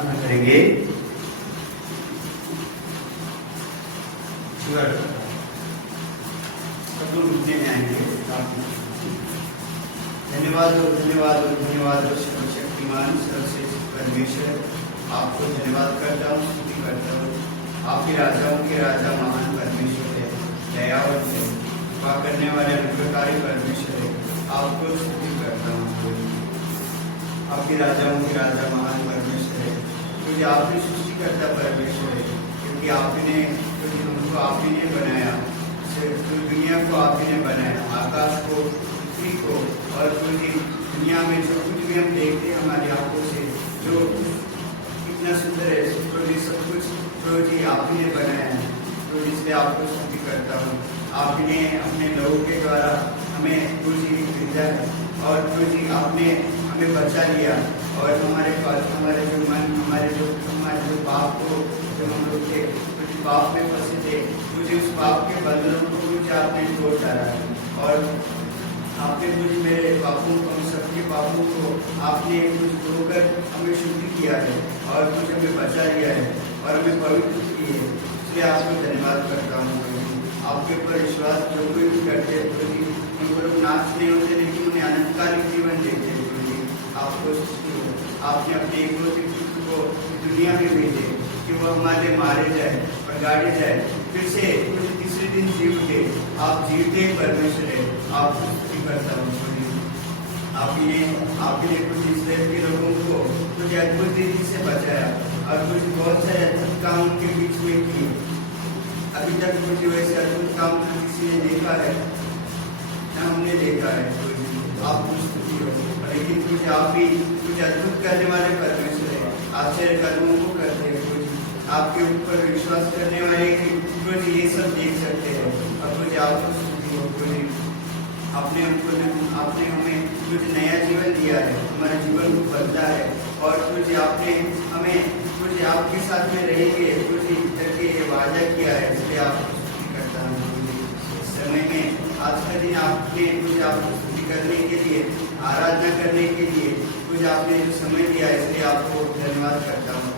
प्रार्थना करेंगे। सब लोग रुकने में आएंगे। धन्यवाद और धन्यवाद और धन्यवाद और सर्वशक्तिमान सर्वश्रेष्ठ परमेश्वर, आपको धन्यवाद करता हूँ, स्तुति करता हूँ। आप ही राजाओं के राजा, महान परमेश्वर है, दयावान है, कृपा करने वाले अनुग्रहकारी परमेश्वर है, आपको स्तुति करता हूँ। आप ही राजाओं के राजा, महान परमेश्वर है, क्योंकि आप ही सृष्टिकर्ता परमेश्वर है, क्योंकि आपने हमको आप ही ने बनाया, दुनिया को आप ही ने बनाया, आकाश को, पृथ्वी को, और पूरी दुनिया में जो कुछ भी हम देखते हैं हमारी आंखों से, जो कितना सुंदर है, सब कुछ जो जी आप ही ने बनाया है, तो इसलिए आपको स्तुति करता हूँ। आप ही ने अपने लोगों के द्वारा हमें कुछ ही खरीदा है, और कुछ ही आपने हमें बचा लिया, और हमारे पास हमारे जो मन, हमारे जो पाप को, जो हम लोग थे कुछ पाप में फंसे थे, मुझे उस पाप के बंधनों को मुझे आपने तोड़ डाला है, और आपने मुझे मेरे पापों को, हम सबके पापों को आपने कुछ धोकर हमें शुद्ध किया है, और कुछ हमें बचा लिया है, और हमें पवित्र की है। इसलिए आपको धन्यवाद करता हूँ। आपके ऊपर विश्वास जो कोई भी करते हैं प्रभु, उनको लोग नाश नहीं होते, लेकिन उन्हें अनंतकालिक जीवन देते हैं प्रभु। आपको आपने अपने एक पुत्र को दुनिया में भेजे कि वो हमारे मारे जाए और गाड़े जाए, फिर से तीसरे दिन जी उठे। आप जीवते परमेश्वर है, आपको स्तुति करता हूँ। आप ही ने कुछ इसराइल के लोगों को कुछ अद्भुत रीति से बचाया, और कुछ बहुत सारे अद्भुत काम उनके बीच में किए। अभी तक कुछ वैसे अद्भुत काम किसी ने देखा है न हमने देखा है, आपको स्तुति हो। लेकिन कुछ आप ही कुछ अद्भुत करने वाले परमेश्वर है, आश्चर्य कर्मों को करते हैं। कुछ आपके ऊपर विश्वास करने वाले कुछ ये सब देख सकते हैं, और कुछ आपको स्तुति हो। कुछ आपने हमें कुछ नया जीवन दिया है, हमारे जीवन को बदला है, और कुछ आपने हमें कुछ आपके साथ में रहेंगे कुछ करके ये वादा किया है, इसलिए आपको स्तुति करता हूँ। इस समय में आज का दिन आपने कुछ आपको स्तुति करने के लिए, आराधना करने के लिए कुछ आपने जो समय दिया है, इसलिए आपको धन्यवाद करता हूँ।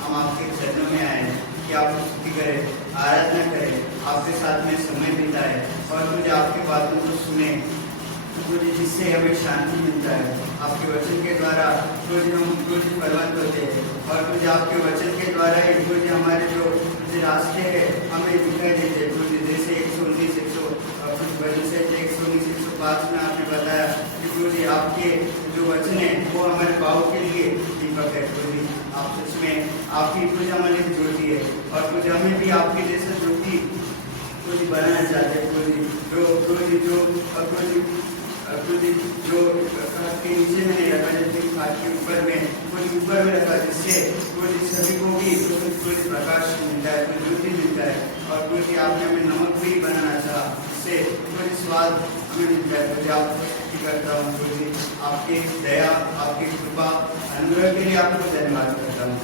हम आपके चरणों में आए हैं कि आपको स्तुति करें, आराधना करें, आपके साथ में समय बिताए, और कुछ आपकी बातों को सुने, कुछ जिससे हमें शांति मिलता है। आपके वचन के द्वारा कुछ हम कुछ बलवंत होते हैं, और कुछ आपके वचन के द्वारा ही कुछ हमारे जो रास्ते हैं हमें दिखाई देते हैं। कुछ जैसे 119 कुछ वचन से 119 105 में आपने बताया कि कुछ आपके जो वचन है वो हमारे पाँव के लिए दीपक है। कुछ आप सच में आप ही कुछ हमारे ज्योति है, और कुछ हमें भी आपके जैसा ज्योति कुछ बनाना चाहते हैं। कुछ जो के नीचे में नहीं रखा, जैसे खाट के ऊपर में कुछ ऊपर में रखा, जिससे कुछ सभी को भी कुछ प्रकाश मिलता है, कुछ ज्योति मिलता है, और कुछ आपने हमें नमक भी बनाना चाहा, जिससे कुछ स्वाद हमें मिलता है। कुछ आपको स्तुति करता हूँ। कुछ आपकी दया, आपकी कृपा, अनुग्रह के लिए आपको धन्यवाद करता हूँ।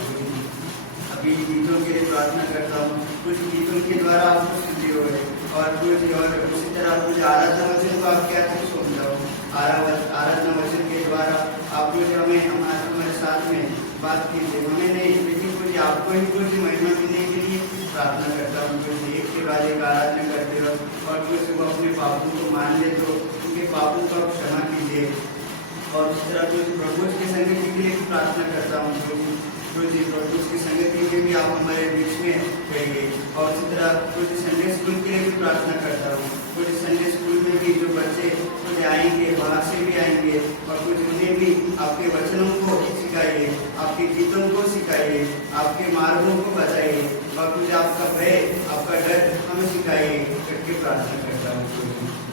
अभी गीतों के लिए प्रार्थना करता हूँ, कुछ गीतों के द्वारा आपको स्तुति हो, और कुछ और उसी तरह कुछ आराधना वचन को आपके हाथ में सौंपता हूँ। आराधना वचन के द्वारा आप कुछ हमारे साथ में बात कीजिए, हमें नहीं, लेकिन कुछ आपको ही कुछ महिमा मिलने के लिए प्रार्थना करता हूँ। कुछ एक के बाद एक आराधना करते रहो, और कुछ वो अपने पापों को मान ले तो उनके पापों को आप क्षमा कीजिए। और इस तरह कुछ प्रभु के संगति के लिए प्रार्थना करता हूँ। प्रभु की संगति में भी आप हमारे बीच में रहिए, और इसी तरह कुछ संडे स्कूल के लिए भी प्रार्थना करता हूँ। कुछ संडे स्कूल में भी जो बच्चे कुछ आएंगे, बाहर से भी आएंगे, और कुछ उन्हें भी आपके वचनों को सिखाइए, आपके गीतों को सिखाइए, आपके मार्गों को बताइए, और कुछ आपका भय, आपका डर हमें सिखाइए करके प्रार्थना करता हूँ।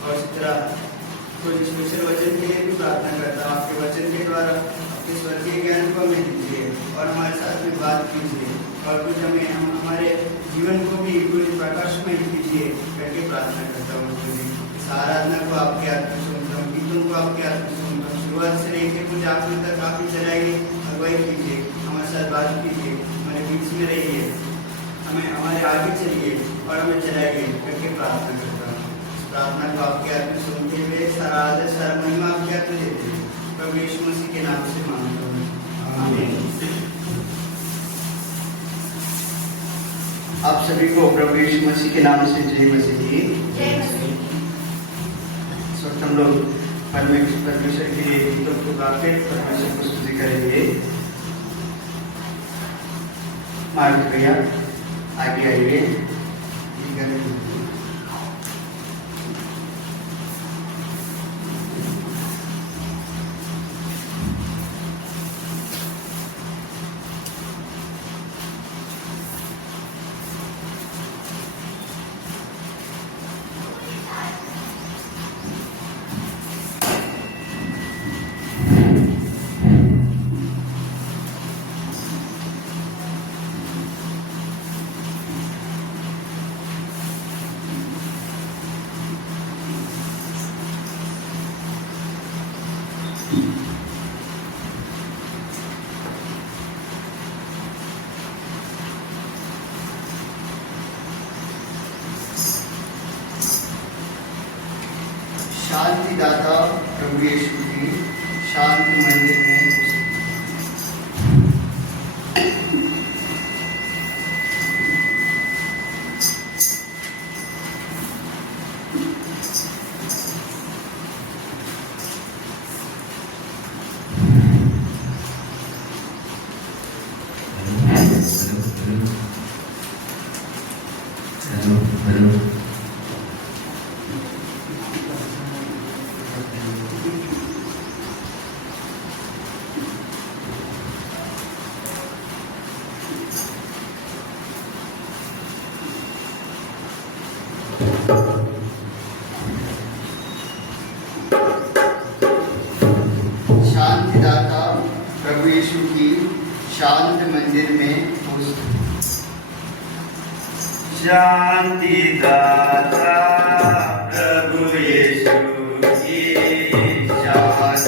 और इस तरह कुछ स्पेशल वचन के लिए भी प्रार्थना करता हूँ। आपके वचन के द्वारा आपके स्वर्गीय ज्ञान को हमें दीजिए, और हमारे साथ में बात कीजिए, और कुछ हमें हमारे जीवन को भी कुछ प्रकाशमय कीजिए करके प्रार्थना करता हूँ। इस आराधना को आपके हाथ में सौंपता हूँ, गीतों को आपके हाथ में सौंपता हूँ। शुरुआत से लेकर कुछ आखिर तक आप ही चलाइए, अगुवाई कीजिए, हमारे साथ बात कीजिए, हमारे बीच में रहिए, हमें हमारे आगे चलिए, और हमें चलाइए करके प्रार्थना करता हूँ। इस प्रार्थना को आपके हाथ में सौंपते हुए सारा आदर, सारा महिमा आपके हाथ में देते हैं। प्रभु यीशु मसीह के नाम से मांगता हूँ, आमीन। आप सभी को प्रभु यीशु मसीह के नाम से जय मसीह जी। जय मसीह। इस वक्त हम लोग परमेश्वर के लिए गीतों को गाकर परमेश्वर को स्तुति करेंगे। मार्ग भैया आगे आइए। शांति दाता प्रभु यीशु की शांत मंदिर में शांतिदाता प्रभु यीशु की शांत मंदिर में शांतिदाता प्रभु यीशु की शांत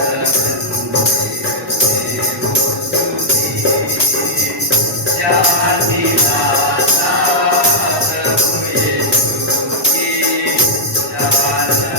शांतिदाता प्रभु यीशु की शांत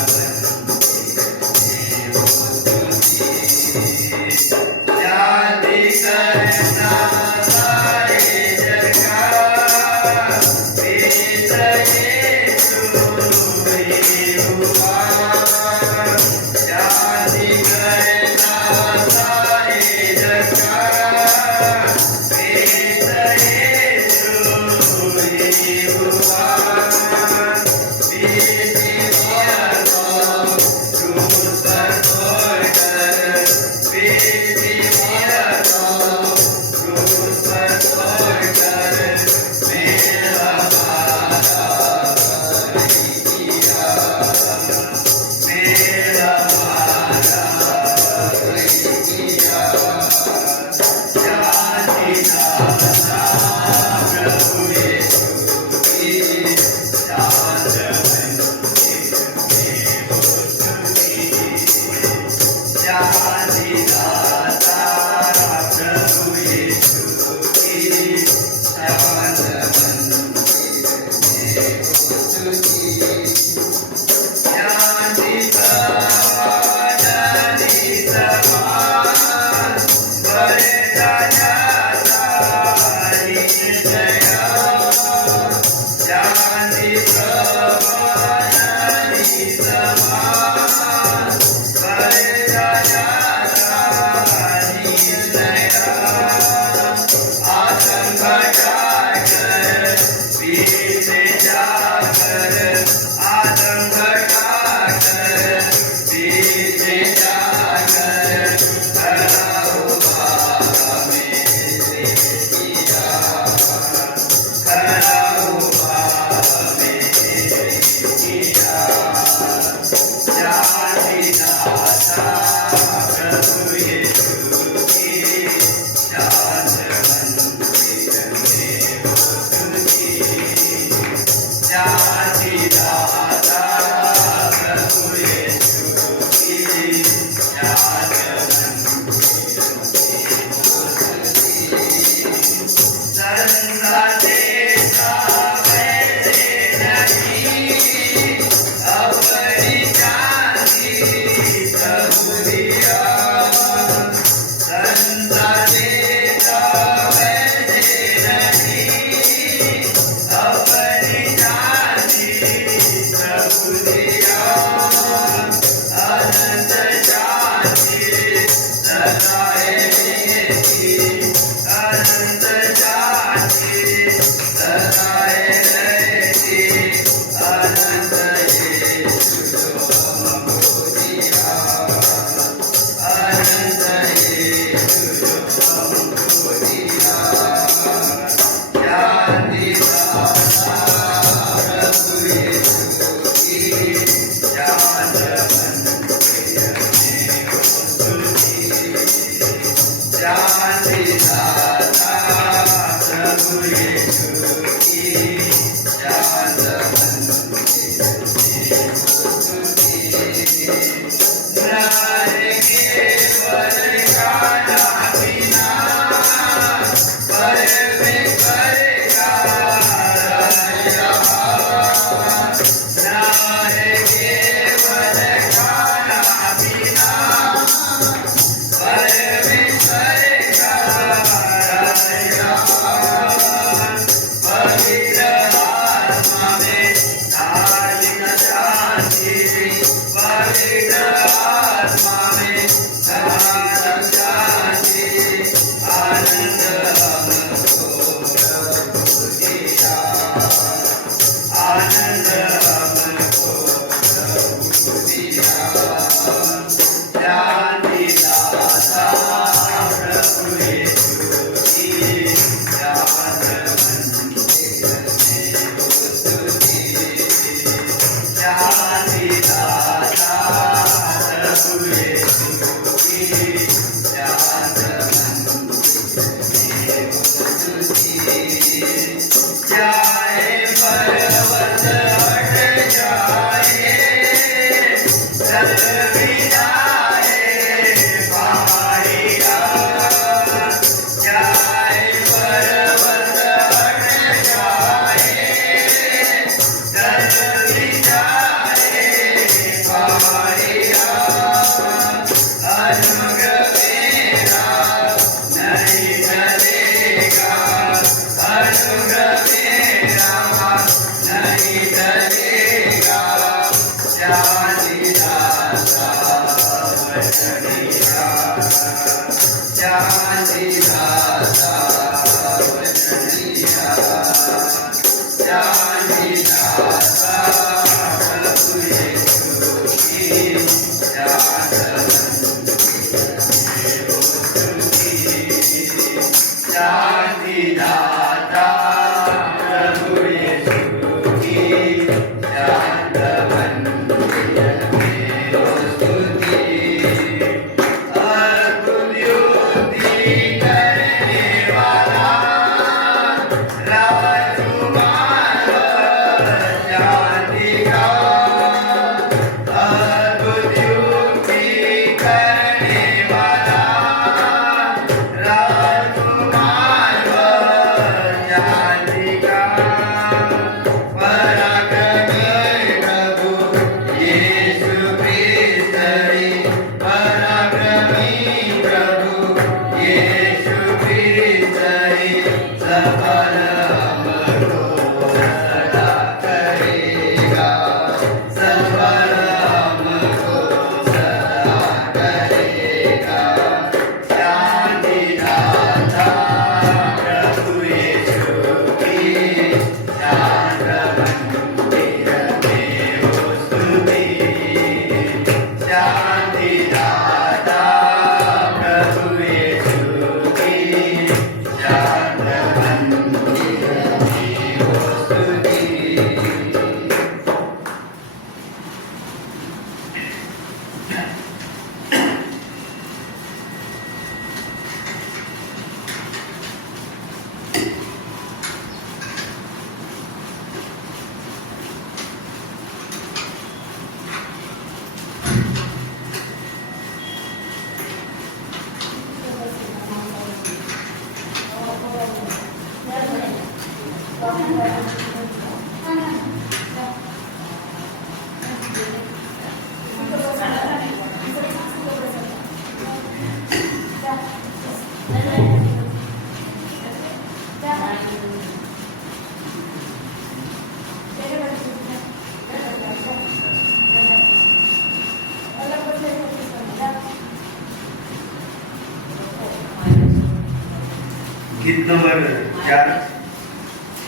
गीत नंबर 4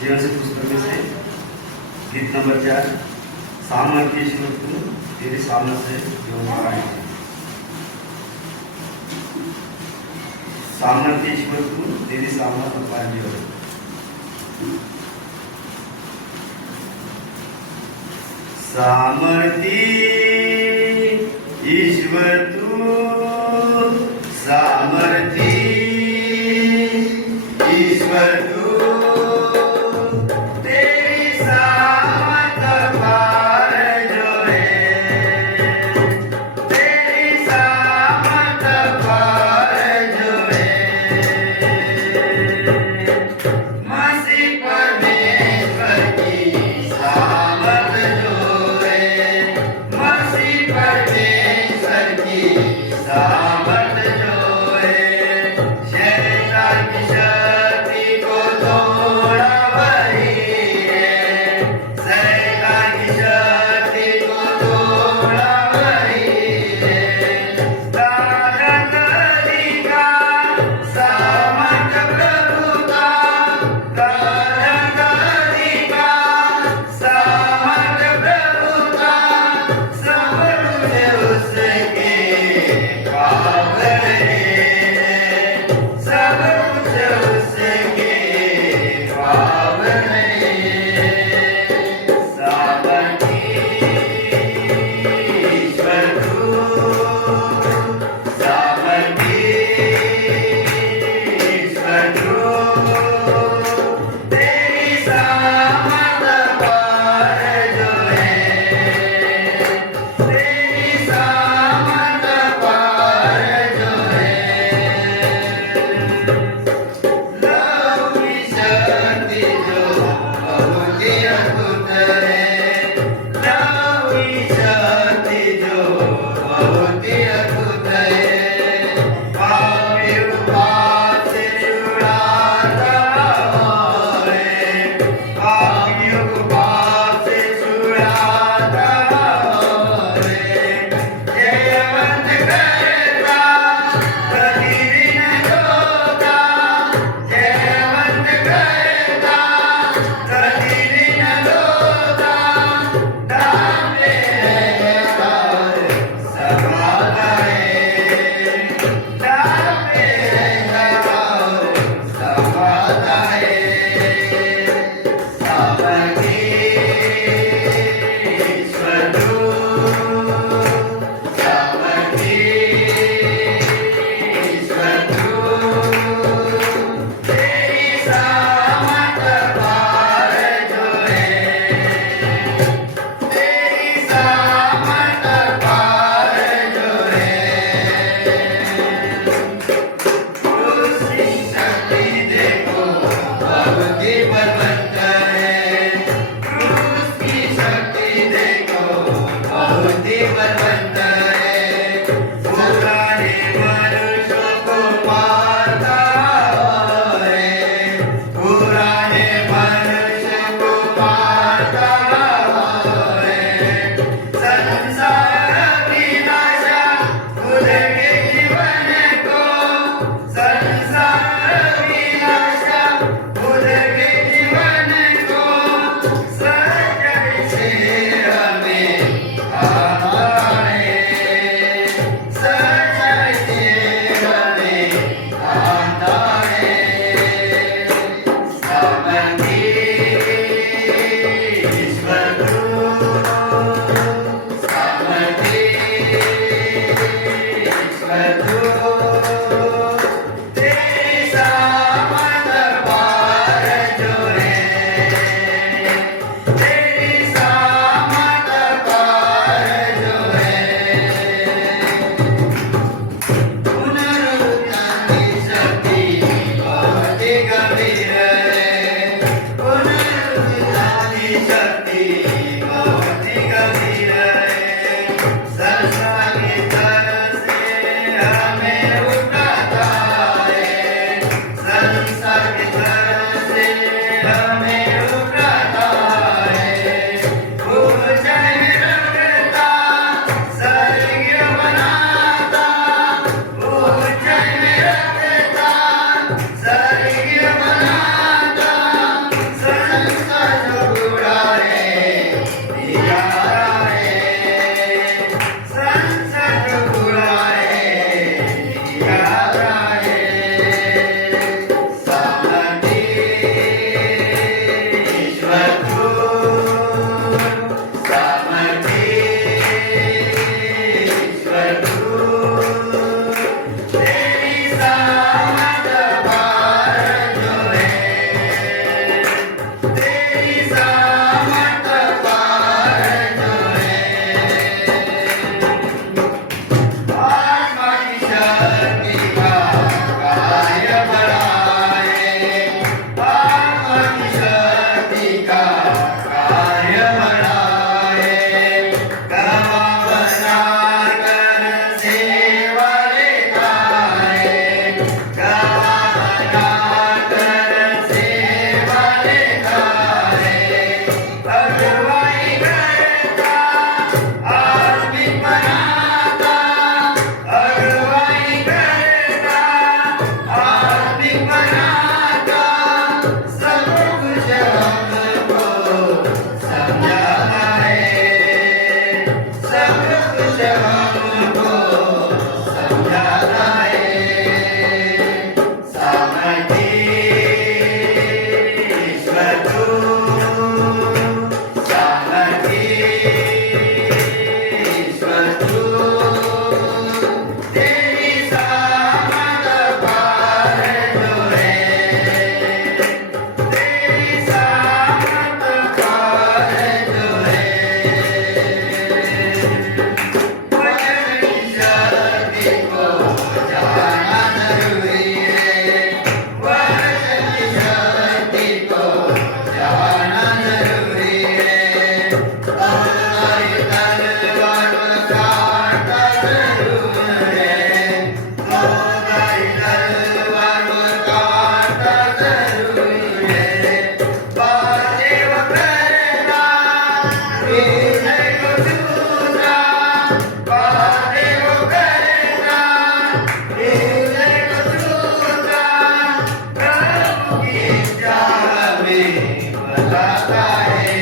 जीवन से पुस्तक में से गीत नंबर 4 सामर्थ्येश्वर तू तेरे सामर्थ्य से जो हमारा है। सामर्थ्येश्वर तू तेरी सामर्थ्य पानी हो। सामर्थ्य ईश्वर तू सामर्थ्य ईश्वर तू तेरी सामर्थ्य पार जो है तेरी सामर्थ्य पार जो है मसीह परमेश्वर की सामर्थ्य जो है मसीह परमेश्वर की सामर्थ्य जो है शैतान की शक्ति को तोड़ा वही है शैतान की शक्ति को तोड़ा वही है ताकत अधिकार सामर्थ्य प्रभु का ताकत अधिकार सामर्थ्य प्रभु का सब तुझे उसके पास जाता है सामर्थ्य ईश्वर तू सामर्थ्य ईश्वर तू तेरी सामर्थ पार जो है तेरी सामर्थ पार जो है वचन की शक्ति को जाना जरूरी है वचन की शक्ति को जाना जरूरी है तुम्हारी तलवार काटता जरूर है तुम्हारी तलवार काटता जरूर है बातें वो करना हृदय को छूना बातें वो करना हृदय को छूना प्रभु की चाह में बताता है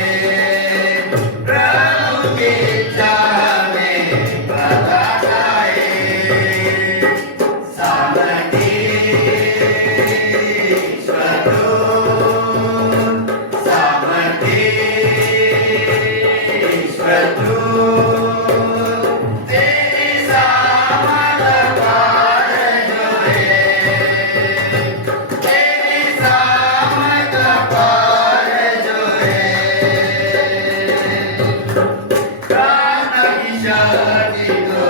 प्रभु की चाह में बताता है सामर्थ्य ईश्वर तू सामर्थ्य ईश्वर तू तेरी सामर्थ पार जो है तेरी सामर्थ पार जो है प्रार्थना की शक्ति तो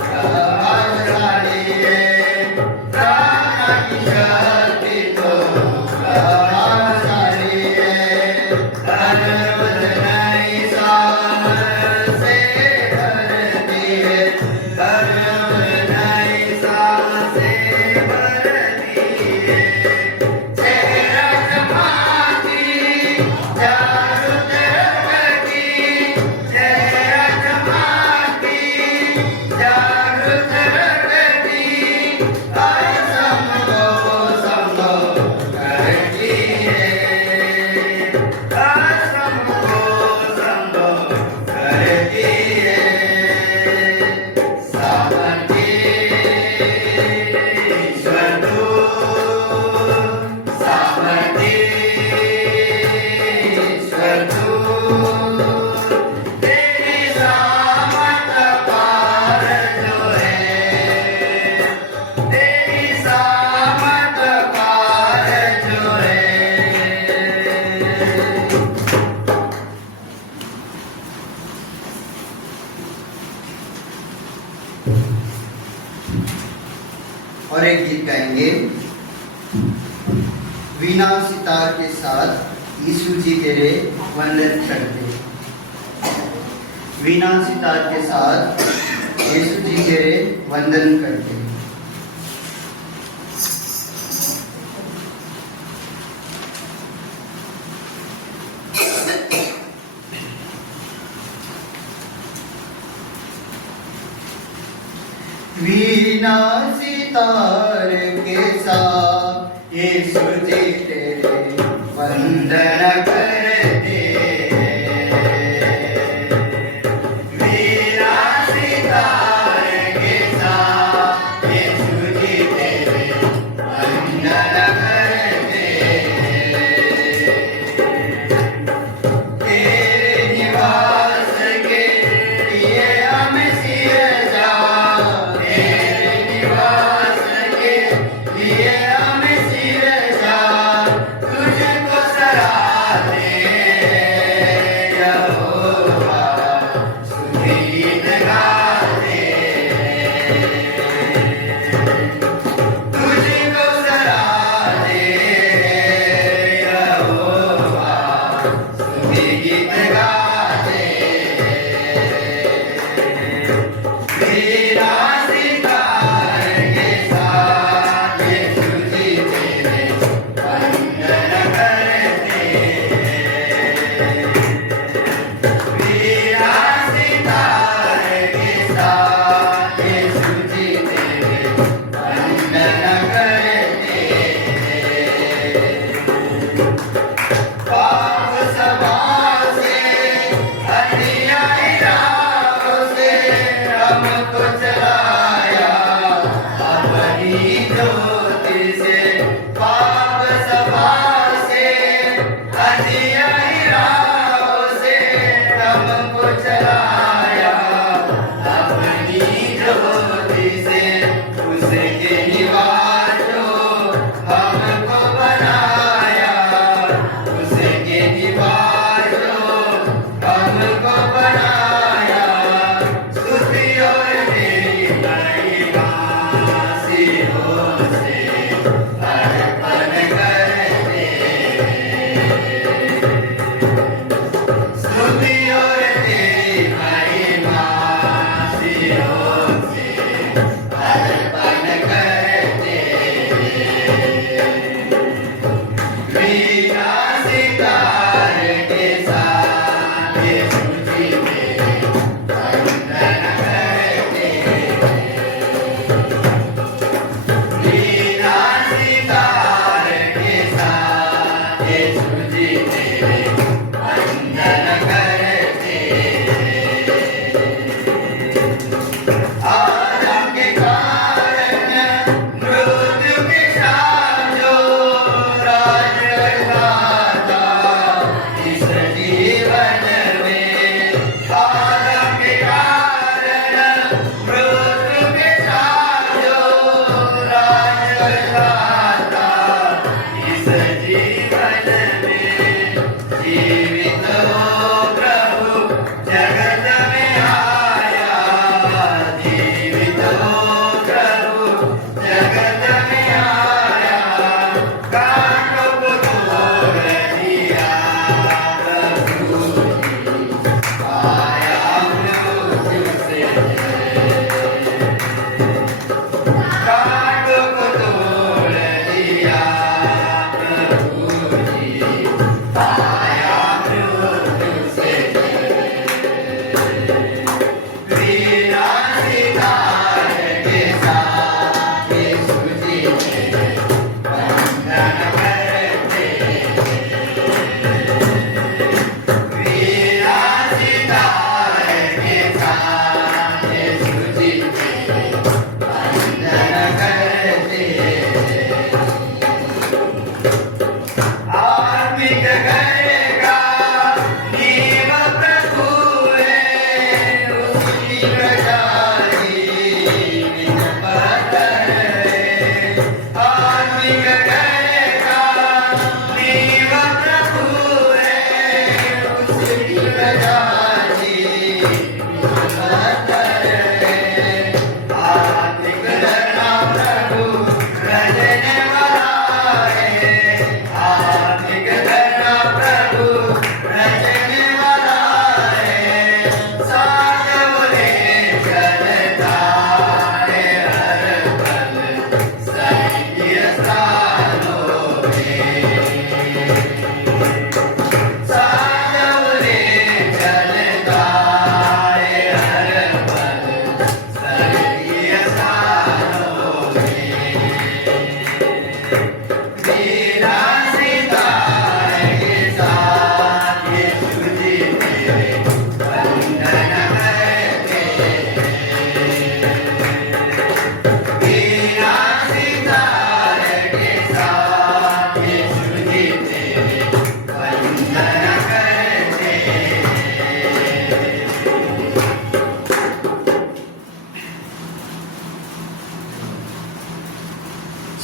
प्रभावशाली है प्रार्थना की शक्ति तो प्रभावशाली है हर रोज नई सामर्थ से भरती है हर रोज नई सामर्थ से भरती है चेहरा चमकती जागृत रखती चेहरा चमकती जागृत रखती असंभव संभव करती है असंभव संभव करती है सामर्थ्य ईश्वर तू सामर्थ्य ईश्वर तू तेरी सामर्थ पार जो है तेरी सामर्थ पार जो है और एक गीत गाएंगे वीणा सितार के साथ यीशु जी तेरे वंदन करते वीणा सितार के साथ यीशु जी तेरे वंदन करते वीणा सितार के साथ यीशु जी तेरे वंदन करते वीणा सितार के साथ यीशु जी तेरे वंदन करते तेरे निवास के लिए हम सिर जा तेरे निवास के लिए हम सिर जा तुझको सराहते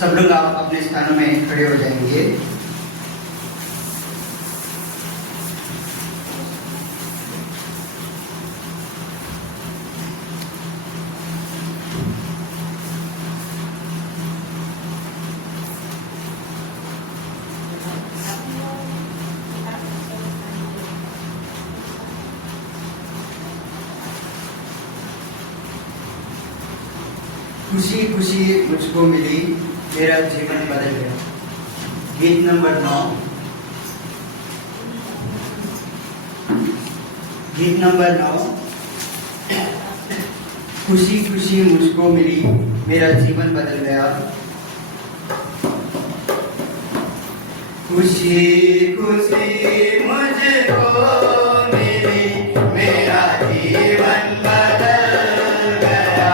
सब लोग आप अपने स्थानों में खड़े हो जाएंगे। खुशी खुशी मुझको मिली, मेरा जीवन बदल गया। गीत नंबर 9। गीत नंबर 9। खुशी खुशी मुझको मिली, मेरा जीवन बदल गया। खुशी खुशी मुझको मिली, मेरा जीवन बदल गया।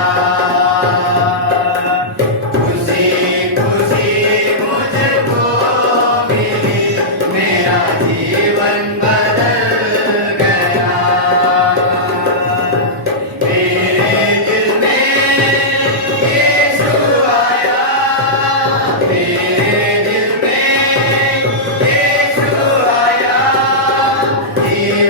खुशी खुशी मुझको मिली, मेरा जीवन बदल गया। मेरे दिल में यीशु आया, मेरे दिल में यीशु आया, जीवन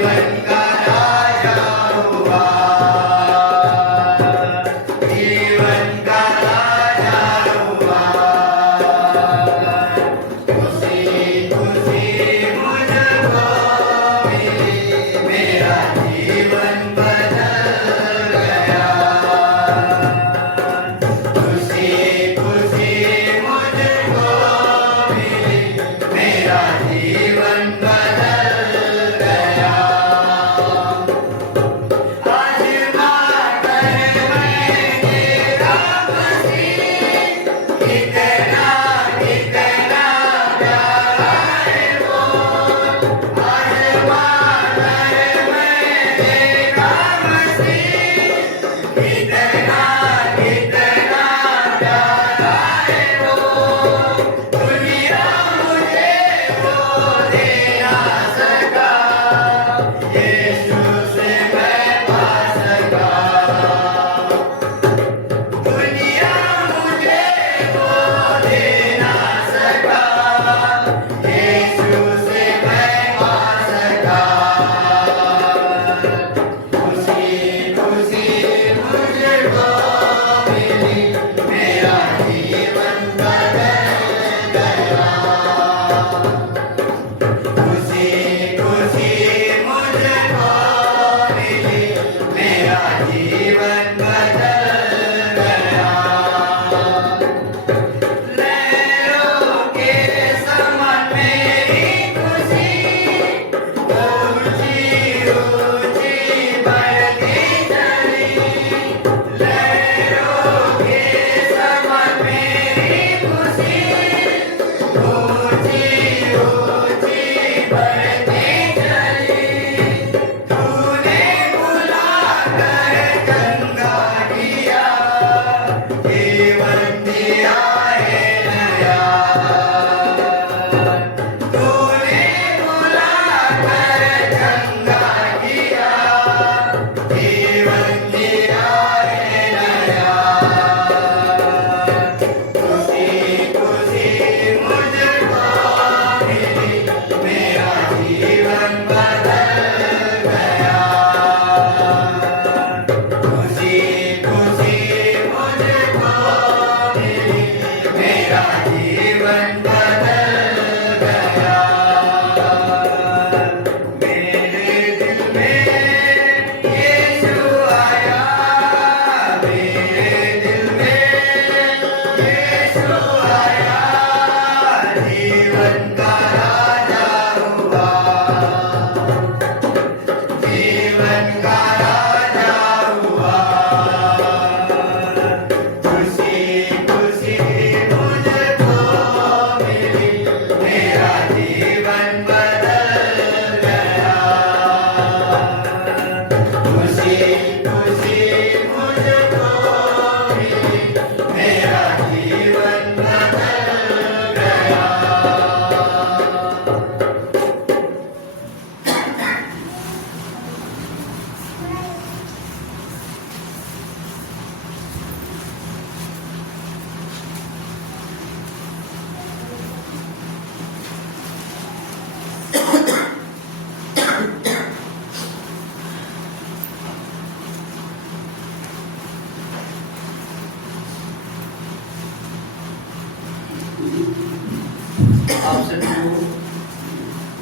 आप सभी को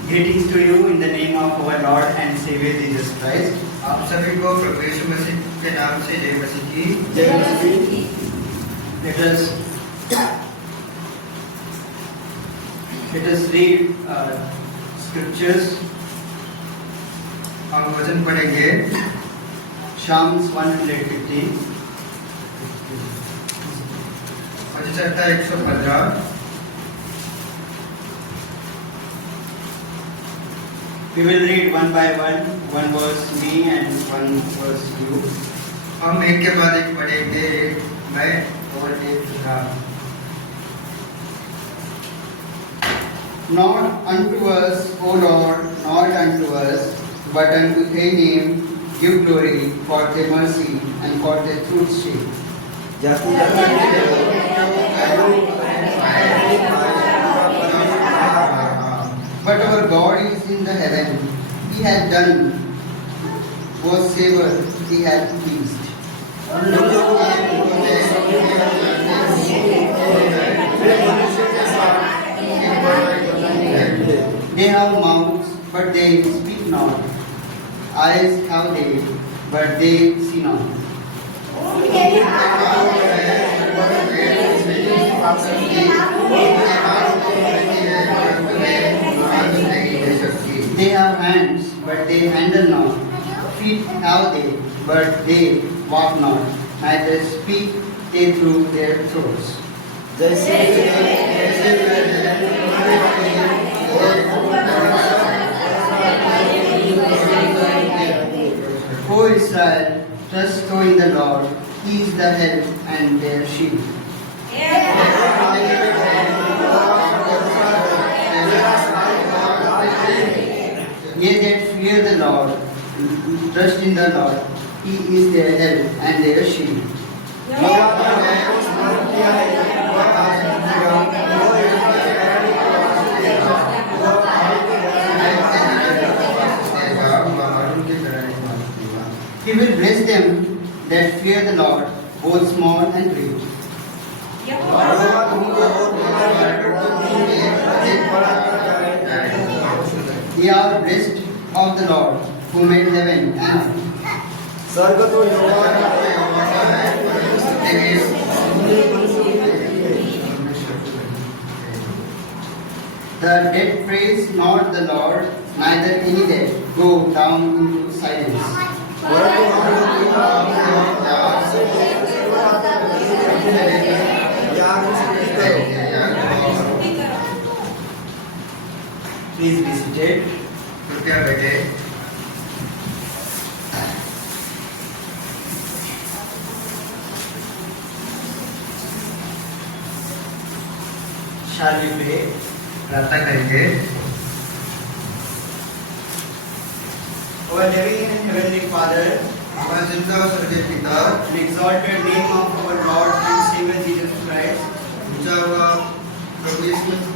greetings to you in the name of our Lord and Savior Jesus Christ. आप सभी को प्रभु यीशु मसीह के नाम से जय मसीह की। जय मसीह। Let us read scriptures. हम वचन पढ़ेंगे Psalms 115. वचन चढ़ता 115। We will read one by one verse me and one verse you. हम एक के बाद एक पढ़ेंगे, मैं और एक का। Not unto us, O Lord, not unto us, but unto thy name give glory for thy mercy and for thy truth's sake. But our God is in the heaven. He has done whatsoever he has pleased. They have mouths, but they speak not. Eyes have they, but they see not. They have hands, but they handle not. Feet have they, but they walk not. Neither speak they through their throats. O Israel, trust thou in the Lord. He is the help and their shield. Ye that fear the Lord, trust in the Lord. He is their help and their shield. He will bless them that fear the Lord, both small and great. Ye are blessed of the Lord, who made heaven and earth. The dead praise not the Lord, neither any dead go down into silence. Please be seated. कृपया बैठे। Shall we pray? प्रार्थना करेंगे। Our living and heavenly Father, हमारा जिंदा और स्वर्गीय पिता, the exalted name of our Lord and Savior Jesus Christ, ऊंचा हुआ प्रभु यीशु मसीह,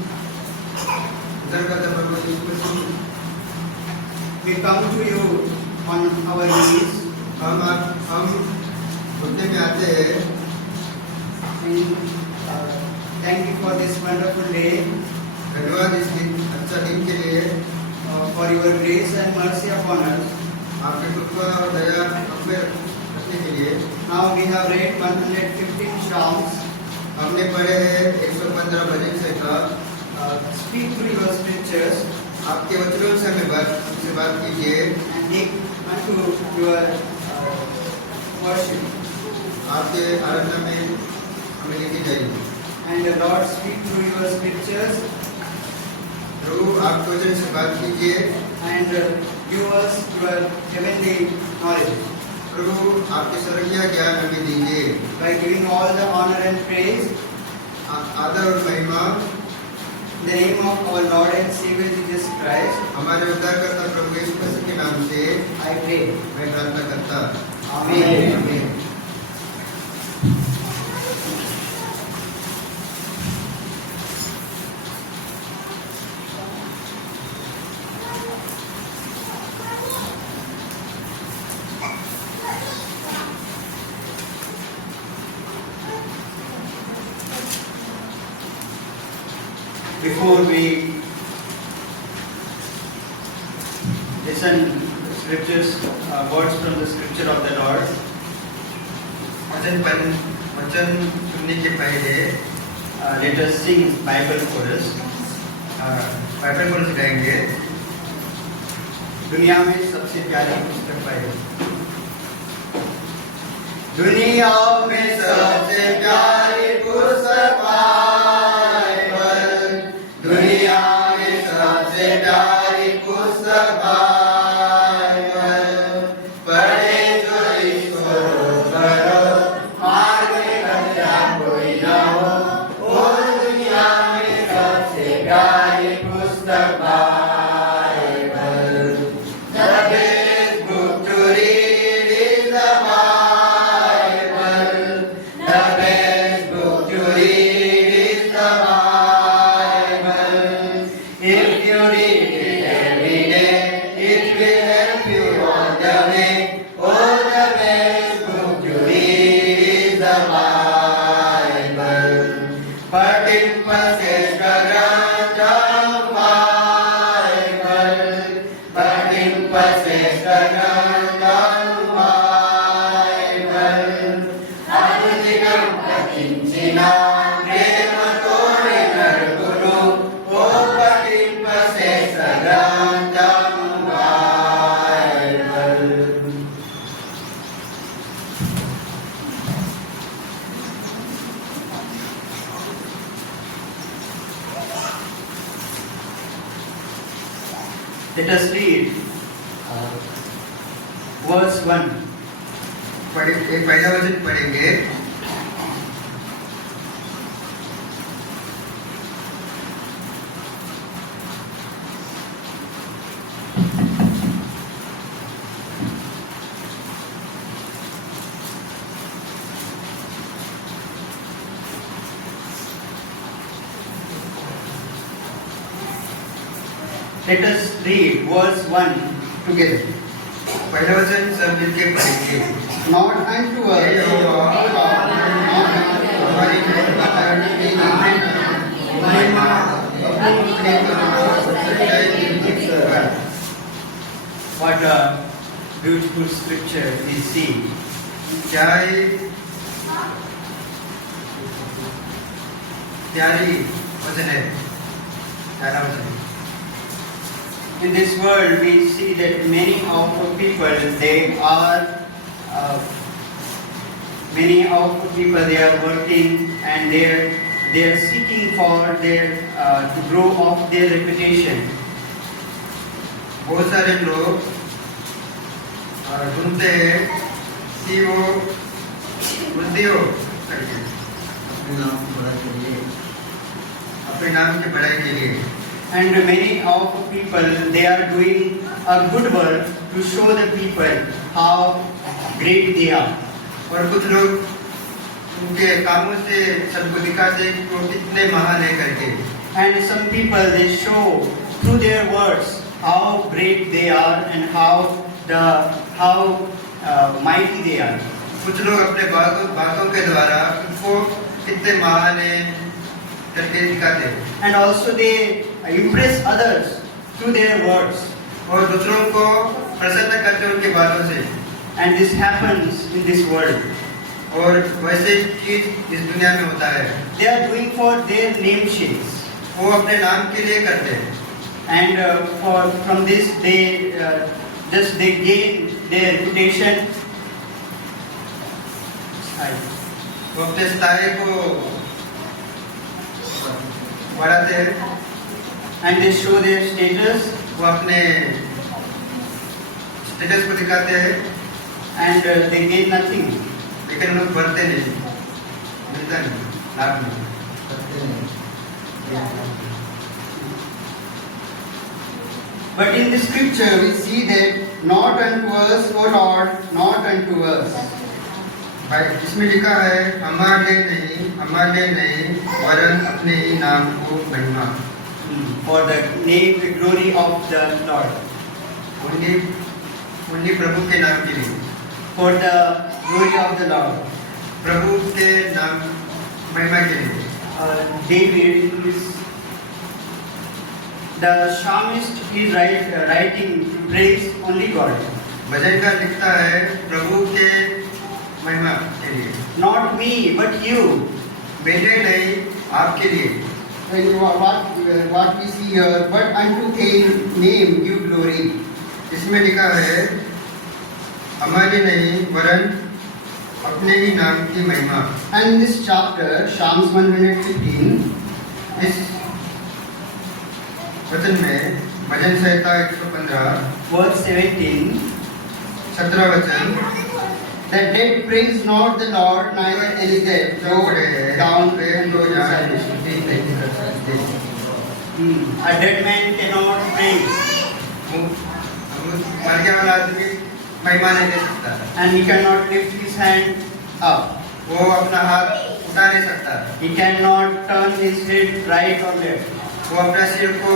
उधर का प्रभु यीशु मसीह, we come to you on our knees हम घुटने में आते हैं। and thank you for this wonderful day, धन्यवाद इस दिन अच्छा दिन के लिए, for your grace and mercy upon us. आपके कृपा और दया हम पे रखने के लिए। Now we have read 115 Psalms. हमने पढ़े हैं 115 भजन संहिता। Speak through your scriptures आपके वचनों से हमें हमसे बात कीजिए and take unto your worship. आपके आराधना में हमें लेके जाइए। And the Lord speak through your scriptures प्रभु आपके वचन से बात कीजिए and give us your heavenly knowledge प्रभु आपके स्वर्गीय ज्ञान हमें दीजिए by giving all the honor and praise आदर और महिमा in the name of our Lord and Savior Jesus Christ. हमारे उद्धारकर्ता प्रभु यीशु मसीह के नाम से I pray. मैं प्रार्थना करता। Amen. आमीन। before we listen scriptures, words from the scripture of the Lord, वचन सुनने के पहले let us sing Bible chorus. Bible को गाएंगे। दुनिया में सबसे प्यारी पुस्तक बाइबल। दुनिया में सबसे प्यारी पुस्तक बाइबल, दुनिया में सबसे प्यारी पुस्तक बाइबल, पढ़े जो ईश्वर करो, मार्ग में भटका कोई न हो, ओ दुनिया में सबसे प्यारी पुस्तक Bible. The best book to read is the Bible. The best book to read is the Bible. If you read it every day, it will help you on the way. Oh, the best book to read is the Bible. Patim Paseshta Bible. Patim Paseshta Bible. Adhitam Patinchina Prema Tore Narguru. Oh, Patim Paseshta Bible. Let us read verse 1. एक पहला वचन पढ़ेंगे। Let us read verse 1 together. पहला वचन सब मिलके पढ़ेंगे। Not unto us, hey Jehovah, not unto us, हमारी महिमा करने के लिए महिमा अपने सच्चाई की कर। what a beautiful scripture we see. क्या ही प्यारी वचन है, प्यारा वचन है। In this world, we see that many of the people they are working and they are seeking for their to grow up their reputation. बहुत सारे लोग ढूंढते हैं कि वो वृद्धि हो करके अपने नाम की बढ़ाई के लिए। And many of the people they are doing a good work to show the people how great they are. और कुछ लोग उनके कामों से सबको दिखाते हैं कि वो कितने महान है करके। And some people they show through their words how great they are and how mighty they are. कुछ लोग अपने बातों के द्वारा उनको कितने महान है करके दिखाते हैं। And also they impress others through their words. और दूसरों को प्रसन्न करते हैं उनकी बातों से। And this happens in this world. और वैसे चीज इस दुनिया में होता है। They are doing for their namesakes. वो अपने नाम के लिए करते हैं। And from this they gain their reputation. वो अपने स्थायी को बढ़ाते हैं। And they show their status. वो अपने स्टेटस को दिखाते हैं। And they gain nothing. लेकिन लोग बढ़ते नहीं, मिलता नहीं, लाभ नहीं। But in the scripture we see that not unto us, O Lord, not unto us. भाई इसमें लिखा है हमारे नहीं वरन अपने ही नाम को महिमा। For the name, the glory of the Lord. उन्हीं प्रभु के नाम के लिए। For the glory of the Lord. प्रभु के नाम महिमा के लिए। David in his the psalmist is writing to praise only God, भजनकार लिखता है प्रभु के महिमा के लिए, not me but you. मेरे नहीं आपके लिए। And what we see here, but unto his name give glory. इसमें लिखा है हमारे नहीं वरन अपने ही नाम की महिमा। And in this chapter, Psalms 115, इस वचन में भजन संहिता 115 Verse 17, 17 वचन, the dead praise not the Lord, neither any dead जो पढ़े हैं down वे into तो यहाँ salvation. स्तुति नहीं कर सकते। a dead man cannot praise, मर गया वाला आदमी महिमा नहीं दे सकता, and he cannot lift his hand up. वो अपना हाथ उठा नहीं सकता, He cannot turn his head right or left, वो अपना सिर को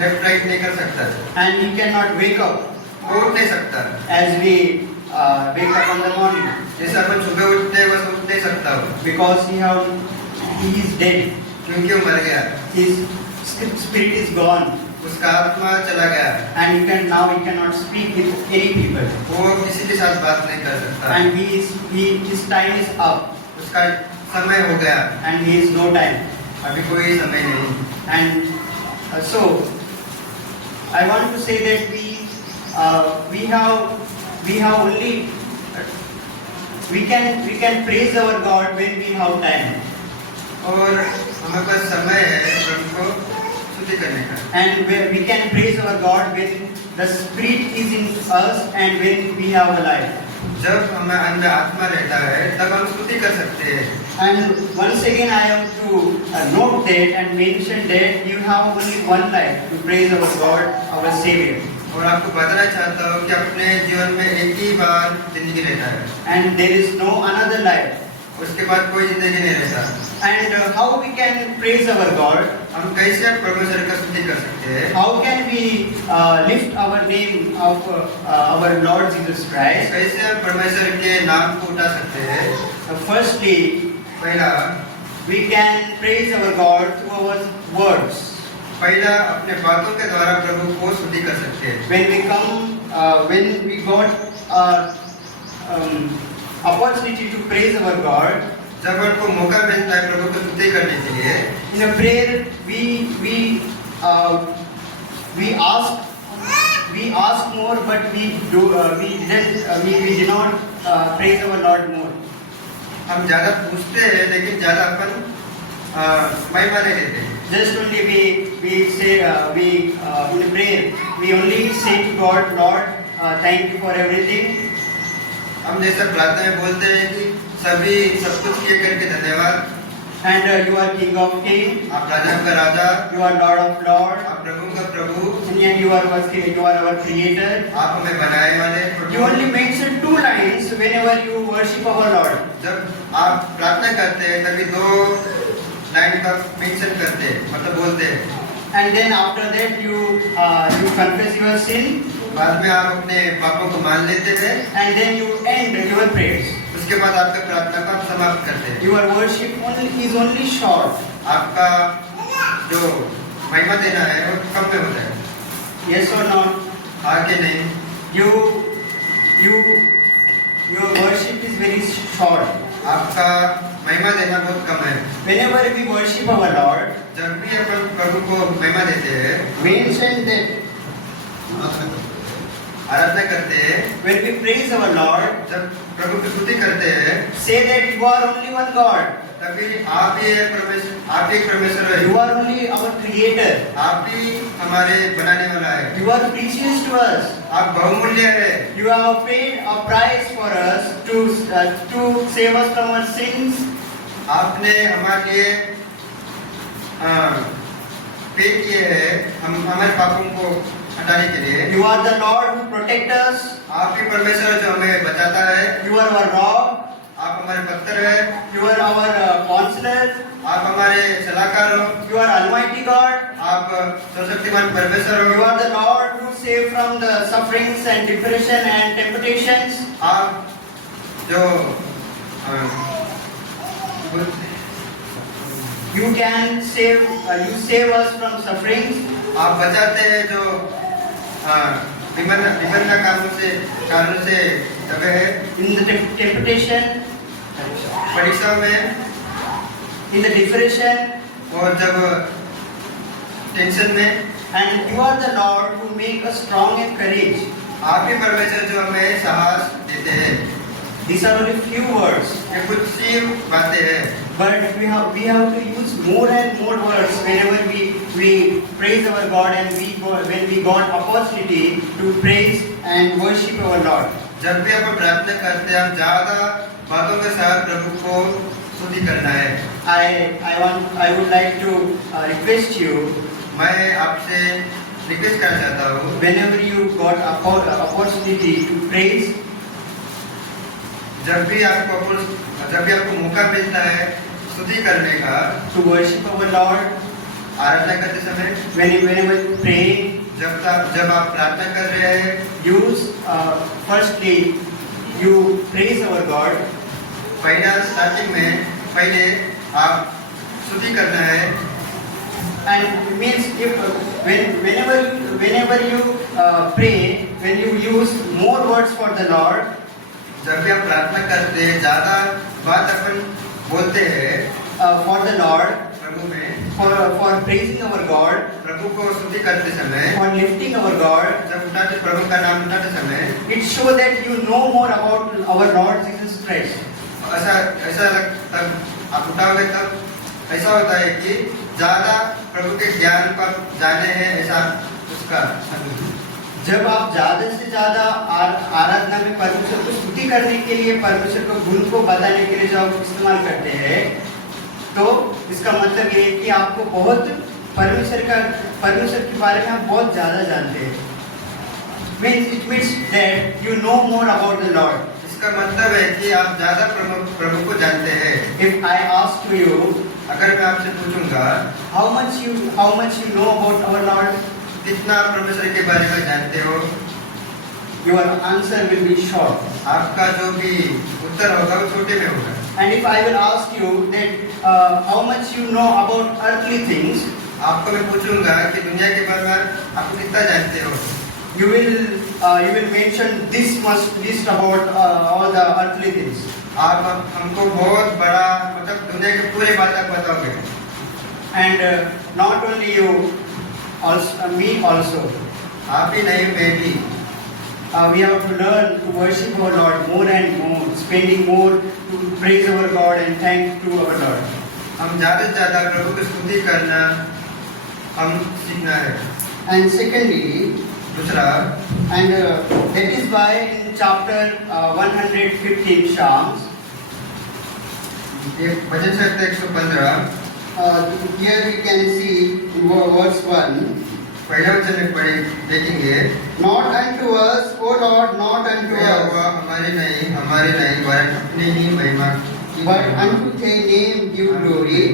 लेफ्ट राइट नहीं कर सकता, and he cannot wake up वो उठ नहीं सकता। as we wake up in the morning, जैसे अपन सुबह उठते हैं वैसे उठ नहीं सकता वो, because he is dead. क्योंकि वो मर गया, His spirit is gone, उसका आत्मा चला गया, and he cannot speak with any people, वो किसी के साथ बात नहीं कर सकता, and his time is up, उसका समय हो गया, and he is no time. अभी कोई समय नहीं। And so I want to say that we have only we can praise our God when we have time, और हमारे पास समय है प्रभु को स्तुति करने का, and we can praise our God when the Spirit is in us and when we have a life. जब हमें अंदर आत्मा रहता है तब हम स्तुति कर सकते हैं। And once again I have to note that and mention that you have only one life to praise our God, our Savior. और आपको बताना चाहता हूँ कि अपने जीवन में एक ही बार जिंदगी रहता है, And there is no another life. उसके बाद कोई जिंदगी नहीं रहता। And how we can praise our God? हम कैसे परमेश्वर का स्तुति कर सकते हैं? How can we lift our name of our Lord Jesus Christ? कैसे हम परमेश्वर के नाम को उठा सकते हैं? Firstly, पहला we can praise our God through our words. पहला अपने बातों के द्वारा प्रभु को स्तुति कर सकते हैं। When we got opportunity to praise our God, जब हमको मौका मिलता है प्रभु को स्तुति करने के लिए, in a prayer we ask more, but we did not praise our Lord more. हम ज़्यादा पूछते हैं लेकिन ज़्यादा अपन महिमा नहीं देते। Just only we say in a prayer we only say to God, Lord, thank you for everything. हम जैसे प्रार्थना में बोलते हैं कि सब कुछ किए करके धन्यवाद, And you are King of Kings, आप राजा का राजा, you are Lord of Lords, आप प्रभु का प्रभु, and you are our Creator. आप हमें बनाए वाले You प्रभु। only mention two lines whenever you worship our Lord. जब आप प्रार्थना करते हैं तभी 2 लाइन का मेंशन करते हैं, मतलब बोलते हैं। And then after that you confess your sin, बाद में आप अपने पापों को मान लेते हैं, and then you end your prayers. उसके बाद आपका प्रार्थना को आप समाप्त करते हैं। Your worship is only short. आपका जो महिमा देना है वो कम में होता है, Yes or not? आगे नहीं। Your worship is very short. आपका महिमा देना बहुत कम है। Whenever we worship our Lord, जब भी अपन प्रभु को महिमा देते हैं, Mention that आराधना करते हैं, when we praise our Lord, जब प्रभु की स्तुति करते हैं, say that you are only one God. तभी आप ही है परमेश्वर, आप ही परमेश्वर है, You are only our Creator. आप ही हमारे बनाने वाला है, You are precious to us. आप बहुमूल्य है, You have paid a price for us to save us from our sins. आपने हमारे लिए पे किए हैं, हम हमारे पापों को हटाने के लिए। You are the Lord who protects us. आप ही परमेश्वर जो हमें बचाता है, You are our rock. आप हमारे पत्थर है, You are our counselor. आप हमारे सलाहकार हो, You are Almighty God. आप सर्वशक्तिमान परमेश्वर You हो, are the Lord who saves from the sufferings and depression and temptations. आप जो You can save, you save us from sufferings. आप बचाते हैं जो विभिन्न कारणों से दबे हैं, In the temptation, परीक्षा में in the depression, और जब टेंशन में। and you are the Lord who make us strong and courage. आप ही परमेश्वर जो हमें साहस देते हैं। These are only few words, ये कुछ सी बातें हैं, but we have to use more and more words whenever we praise our God, and when we got opportunity to praise and worship our Lord. जब भी आप प्रार्थना करते हैं, आप ज्यादा बातों के साथ प्रभु को स्तुति करना है। I would like to request you, मैं आपसे रिक्वेस्ट करना चाहता हूँ, whenever you got opportunity to praise, जब भी आपको मौका मिलता है स्तुति करने का, to worship our Lord, आराधना करते समय, whenever you pray, जब आप प्रार्थना कर रहे हैं, use firstly you praise our God, starting में पहले आप स्तुति करना है। and it means whenever you pray, when you use more words for the Lord, जब भी आप प्रार्थना करते हैं, ज्यादा बात अपन बोलते हैं for the Lord, प्रभु में, for praising our God, प्रभु को स्तुति करते समय, for lifting our God, जब उठाते प्रभु का नाम उठाते समय, it shows that you know more about our Lord Jesus Christ. तब आप उठाओगे तब ऐसा होता है कि ज्यादा प्रभु के ज्ञान पर जाने हैं, ऐसा उसका। जब आप ज्यादा से ज्यादा आराधना में परमेश्वर को स्तुति करने के लिए, परमेश्वर को गुण को बताने के लिए जो आप इस्तेमाल करते हैं, तो इसका मतलब ये है कि आपको बहुत परमेश्वर के बारे में आप बहुत ज्यादा जानते हैं। It means that you know more about the Lord. इसका मतलब है कि आप ज्यादा प्रभु को जानते हैं। If I ask you, अगर मैं आपसे पूछूंगा how much you know about our Lord, कितना परमेश्वर के बारे में जानते हो, your answer will be short. आपका जो भी उत्तर होगा वो छोटे में होगा। And if I will ask you that how much you know about earthly things, आपको मैं पूछूंगा कि दुनिया के बारे में आप कितना जानते हो, you will mention this much list about all the earthly things. आप हमको बहुत बड़ा मतलब दुनिया के पूरे बात आप बताओगे। And not only you, also me also. आप ही नहीं, मैं भी। We have to learn to worship our Lord more and more, spending more to praise our God and thank to our Lord. हम ज्यादा से ज्यादा प्रभु की स्तुति करना हम सीखना है। And secondly, दूसरा, and that is why in chapter 115 Psalms, ये भजन संहिता 115 here we can see in verse 1, पहला वचन में पढ़े देखेंगे, not unto us, O Lord, not unto us, हमारे नहीं वरन अपने ही महिमा की, but unto thy name give glory,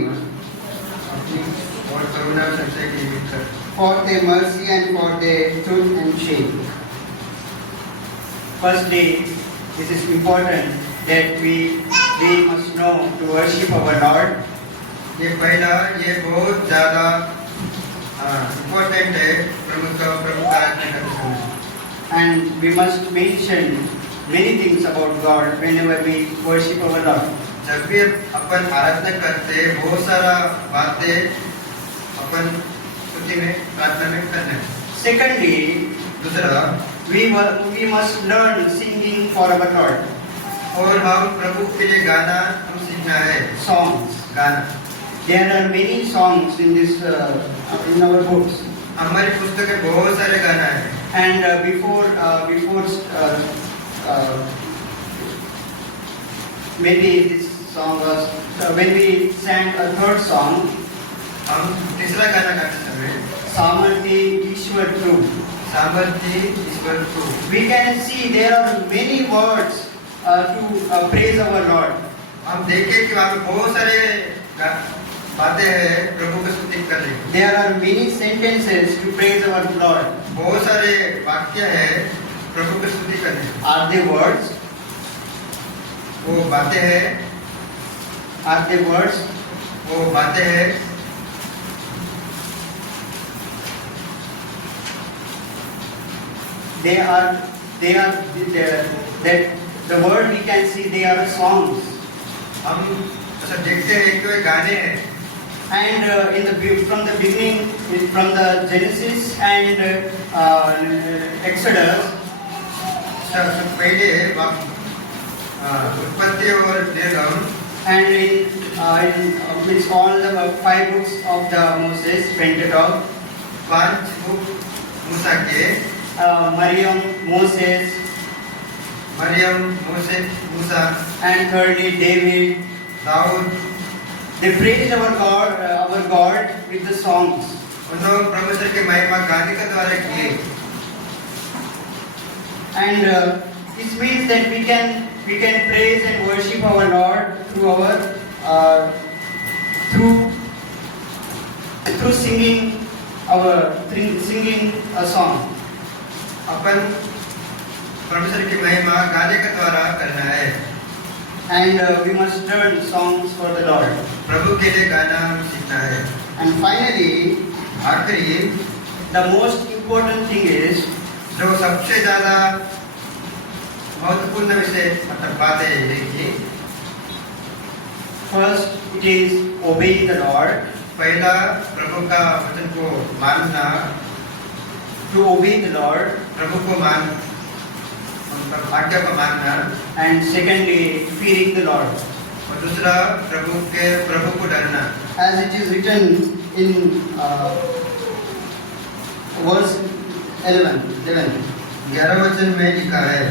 अपनी और करुणा और सच्चाई के निमित्त, for thy mercy and for thy truth and shame. Firstly, it is important that we must know to worship our Lord. ये बहुत ज्यादा इम्पोर्टेंट है प्रभु का आराधना करते समय। And we must mention many things about God whenever we worship our Lord. जब भी अपन आराधना करते हैं, बहुत सारा बातें अपन स्तुति में प्रार्थना में करना है। Secondly, दूसरा, we must learn singing for our Lord. और हम प्रभु के लिए गाना हम सीखना है। Songs. गाना, There are many songs in this in our books. हमारी पुस्तक में बहुत सारे गाना है। And maybe this song was when we sang a third song, हम तीसरा गाना गाते समय Samarthi Ishwar Tu. सामर्थ्य ईश्वर को, We can see there are many words to praise our Lord. हम देखें कि वहाँ पे बहुत सारे बातें हैं प्रभु की स्तुति करने की। There are many sentences to praise our Lord. बहुत सारे वाक्य हैं प्रभु की स्तुति करने की। Are they words? वो बातें हैं, Are they words? वो बातें हैं they are that the word we can see they are songs. हम ऐसा देखते हैं कि वे गाने हैं And from the beginning, from the Genesis and Exodus, सबसे पहले उत्पत्ति और निर्गम and in all the 5 books of the Moses, Pentateuch, 5 बुक मूसा के Miriam, Moses, Maryam Musa and thirdly David, Dawood they praised our God with the songs. उन्होंने परमेश्वर की महिमा गाने के द्वारा किए And this means that we can praise and worship our Lord through singing a song. अपन परमेश्वर की महिमा गाने के द्वारा करना है And we must learn songs for the Lord. प्रभु के लिए गाना सीखना है And finally, आखिरी the most important thing is जो सबसे ज्यादा महत्वपूर्ण विषय मतलब बात है ये कि first it is obeying the Lord. पहला प्रभु का वचन को मानना To obey the Lord, प्रभु को मतलब आज्ञा को मानना and secondly fearing the Lord. और दूसरा प्रभु को डरना As it is written in verse 11. 11 वचन में लिखा है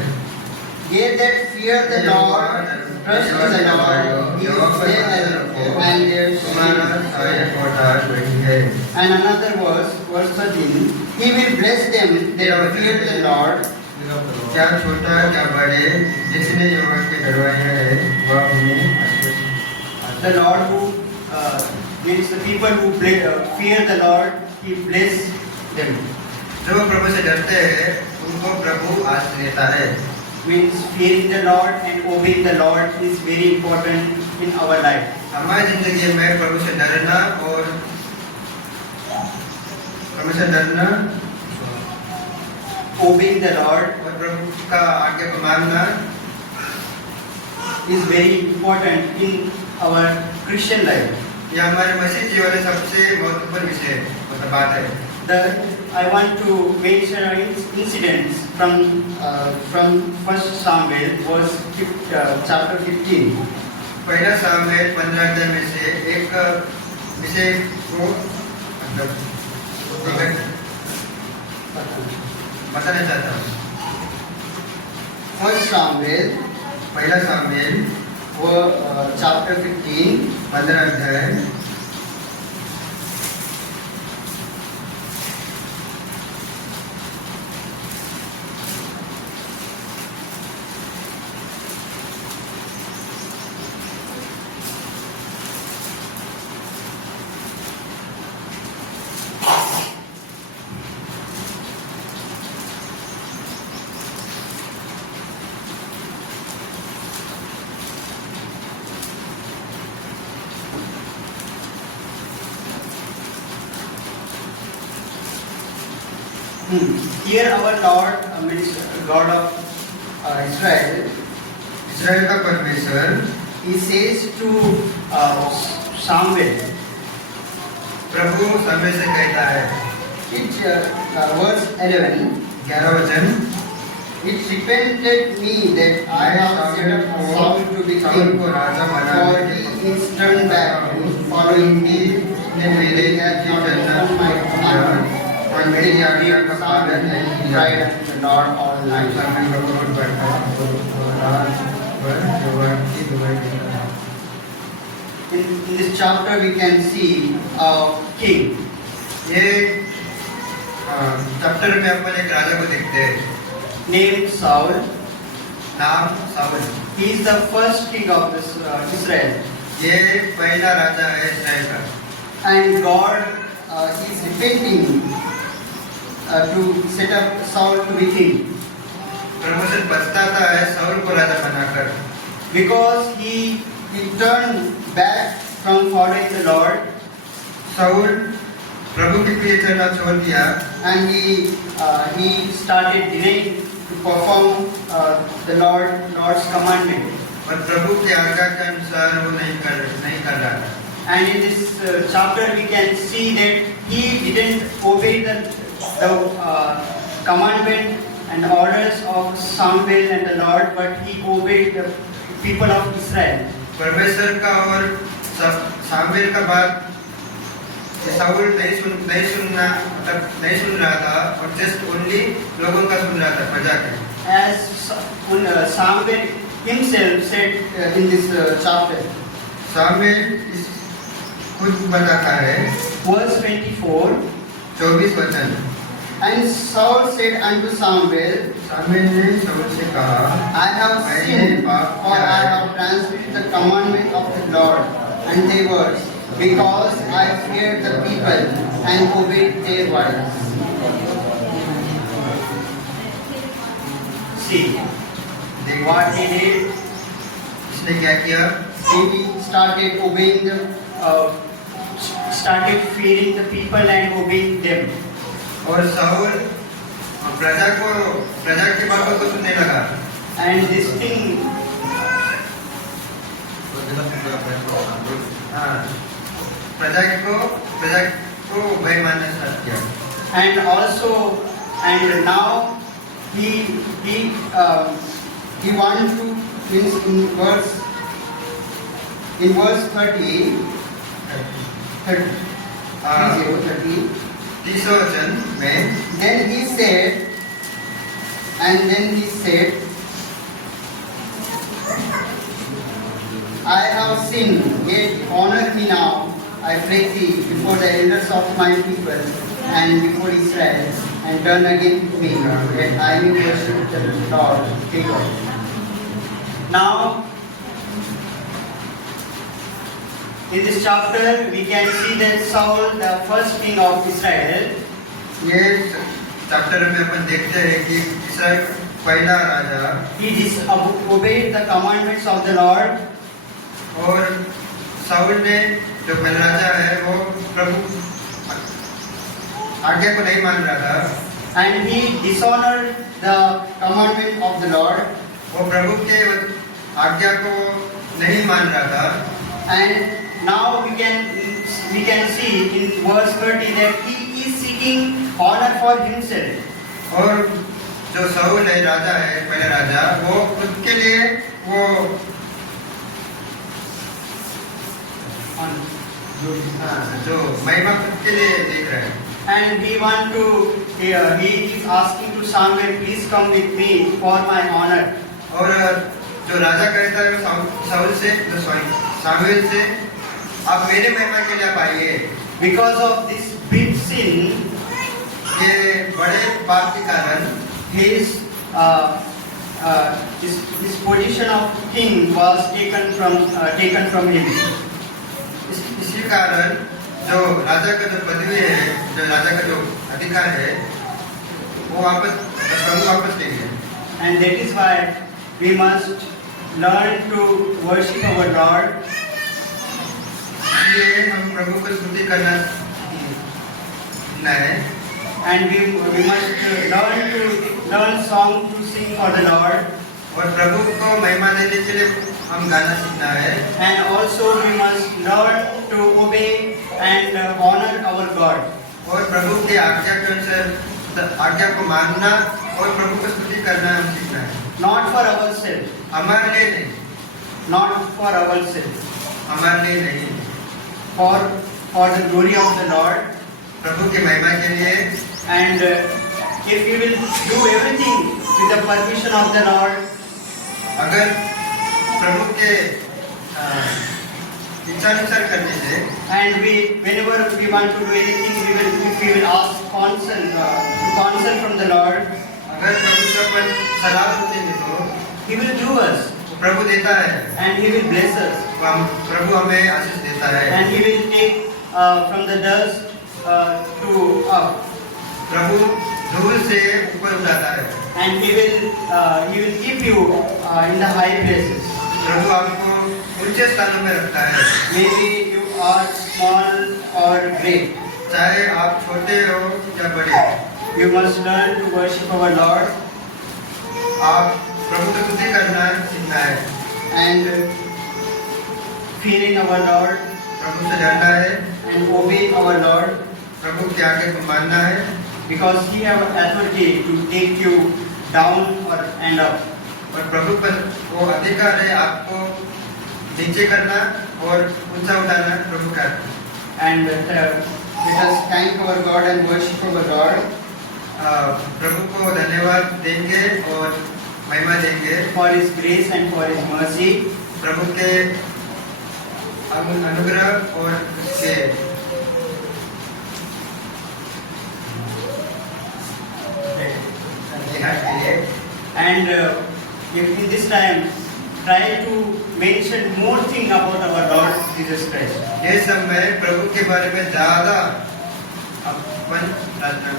They that fear the Lord, trust in the Lord, He is their help and their तुम्हारा shield. सहायक और ढाल वही है And another verse 13, He will bless them that fear the Lord, क्या छोटा क्या बड़े जिसने यहोवा की डरवाया है वह उन्हें आशीष the Lord who means the people who fear the Lord, He bless them. जो प्रभु से डरते हैं उनको प्रभु आशीष देता है Means fearing the Lord and obeying the Lord is very important in our life. हमारी जिंदगी में प्रभु से डरना और प्रभु से डरना Obeying the Lord और प्रभु का आज्ञा को मानना is very important in our Christian life. ये हमारे मसीह जीवन में सबसे महत्वपूर्ण विषय मतलब बात है I want to mention an incident from First Samuel, chapter 15. पहला सामुएल 15 अध्याय में से एक विषय को मतलब बताना चाहता हूँ First Samuel, पहला सामुएल chapter 15. 15 अध्याय Here our Lord, means God of Israel, इस्राएल का परमेश्वर He says to Samuel, प्रभु समय से कहता है verse 11, 11 वचन It repented me that I have set up Saul to be Saul king, को राजा बना for he is turned back, following me, ने मेरे की चलना my command, और मेरी आज्ञा का पालन नहीं किया cried unto the Lord all night. समय का क्रोध बढ़ता और रात भर यहोवा की दुहाई देता है In this chapter we can see a king. ये चैप्टर में अपन एक राजा को देखते हैं Named Saul. नाम Saul He is the first king of this Israel, ये पहला राजा है इस्राएल का and God is repenting to set up Saul to be king, प्रभु से पछताता है साउल को राजा बनाकर because he turned back from following the Lord, शाऊल प्रभु की प्रिय चलना छोड़ दिया and he started delaying to perform the Lord's commandment. और प्रभु के आज्ञा के अनुसार वो नहीं कर रहा था। And in this chapter we can see that he didn't obey the commandment and orders of Samuel and the Lord, but he obeyed the people of Israel. परमेश्वर का और सामुएल का बात शाऊल नहीं सुन रहा था और जस्ट ओनली लोगों का सुन रहा था, प्रजा के। As Samuel himself said in this chapter, Samuel खुद बताता है, verse 24, 24 वचन। and Saul said unto Samuel, Samuel ने शाऊल से कहा, I have sinned, for I have transgressed the commandment of the Lord and their words, because I feared the people and obeyed their words. See what he did. इसने क्या किया? He started obeying started fearing the people and obeying them. और शाऊल प्रजा की बातों को सुनने लगा। And this thing, प्रजा को भय मानना स्टार्ट किया। and now he wants to in verse 30, 30, तीसरा वचन में then he said, I have sinned, yet honor me now, I pray thee, before the elders of my people and before Israel, and turn again to me, that I may worship the Lord, thy God. Now, in this chapter, we can see that Saul, the first king of Israel, ये चैप्टर में अपन देखते हैं कि इस्राएल पहला राजा he disobeyed the commandments of the Lord, और शाऊल ने जो पहला राजा है वो प्रभु आज्ञा को नहीं मान रहा था, and he dishonored the commandment of the Lord, वो प्रभु के आज्ञा को नहीं मान रहा था। and now we can see in verse 30 that he is seeking honor for himself. और जो शाऊल है राजा है, पहला राजा, वो खुद के लिए वो जो महिमा खुद के लिए देख रहे हैं। And he is asking to Samuel, please come with me for my honor. और जो राजा कहता है सामुएल से, आप मेरे महिमा के लिए आप आइए। Because of this big sin, ये बड़े पाप के कारण his position of king was taken from him. इसी कारण जो राजा का जो पदवी है, जो राजा का जो अधिकार है, वो वापस ले लिया। And that is why we must learn to worship our Lord. इसलिए हम प्रभु को स्तुति करना है। And we must learn song to sing for the Lord. और प्रभु को महिमा देने के लिए हम गाना सीखना है। And also we must learn to obey and honor our God. और प्रभु की आज्ञा के अनुसार आज्ञा को मानना और प्रभु को स्तुति करना हम सीखना है। Not for ourselves. हमारे लिए नहीं, Not for ourselves. हमारे लिए नहीं, For the glory of the Lord. प्रभु की महिमा के लिए। And if we will do everything with the permission of the Lord, अगर प्रभु के इच्छानुसार करने से, and whenever we want to do anything, we will ask counsel from the Lord, अगर प्रभु से अपन सलाह पूछेंगे तो He will do us, प्रभु देता है, and He will bless us, प्रभु हमें आशीष देता है। and He will take from the dust to up, प्रभु धूल से ऊपर उठाता है, and He will keep you in the high places. प्रभु आपको ऊंचे स्थानों में रखता है। Maybe you are small or great, चाहे आप छोटे हो या बड़े, you must learn to worship our Lord आप प्रभु की स्तुति करना सीखना है, and fearing our Lord प्रभु से डरना है, and obeying our Lord, प्रभु के आगे को मानना है, because He have authority to take you down or and up. और प्रभु पर वो अधिकार है आपको नीचे करना और ऊंचा उठाना प्रभु का है। And let us thank our God and worship our Lord प्रभु को धन्यवाद देंगे और महिमा देंगे for His grace and for His mercy. प्रभु के अनुग्रह और उसके लिहाज के लिए। And if in this time, try to mention more thing about our Lord Jesus Christ. ये समय प्रभु के बारे में ज्यादा अपन प्रार्थना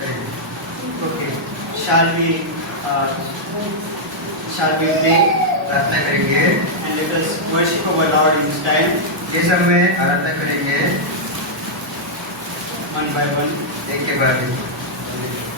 करेंगे। Okay. Shall we pray प्रार्थना करेंगे, and let us worship our Lord in this time, ये समय आराधना करेंगे one by one. एक के बाद एक।